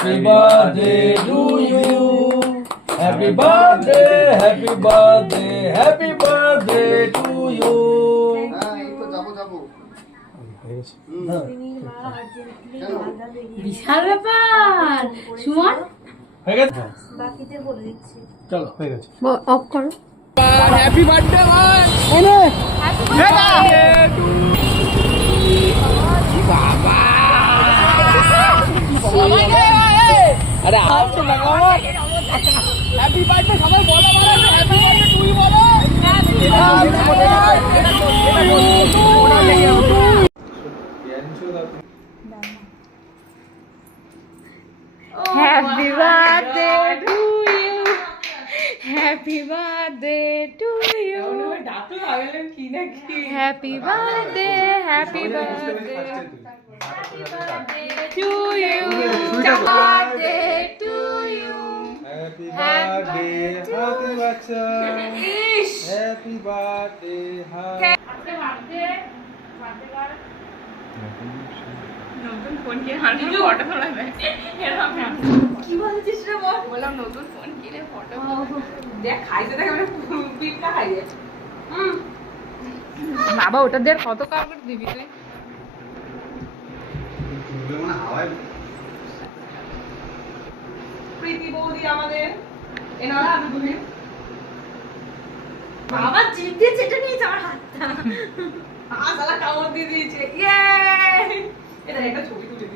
Happy birthday to you. Happy birthday, happy birthday, happy birthday to you. বিশাল ব্যাপার সুমন হয়ে গেছে বাকিতে বলে দিচ্ছি। চলো হয়ে গেছে অফ করো। হ্যাপি বার্থডে মান এনে আরে আসছে না আমার হ্যাপি বার্থডে সবাই বলো বলো হ্যাপি বার্থডে তুই বলো happy birthday to you happy birthday to you happy birthday happy birthday to you birthday to you happy birthday happy বাচ্চা হ্যাপি বার্থডে নতুন ফোন কিনে হাঁটু ফটো তোলা দেয় কি বলছিস রে বল? বললাম নতুন ফোন কিনে ফটো দেখ খাইতে দেখে মানে পিঠটা খাইয়ে। বাবা ওটা দিয়ে আর কত কাজ করে দিবি তুই প্রীতি বৌদি আমাদের এনারা আমি বলি বাবা জিভ দিয়ে চেটে নিয়েছে আমার হাতটা। সালা কামড় দিয়ে দিয়েছে। ইয়ে এটা একটা ছবি তুলে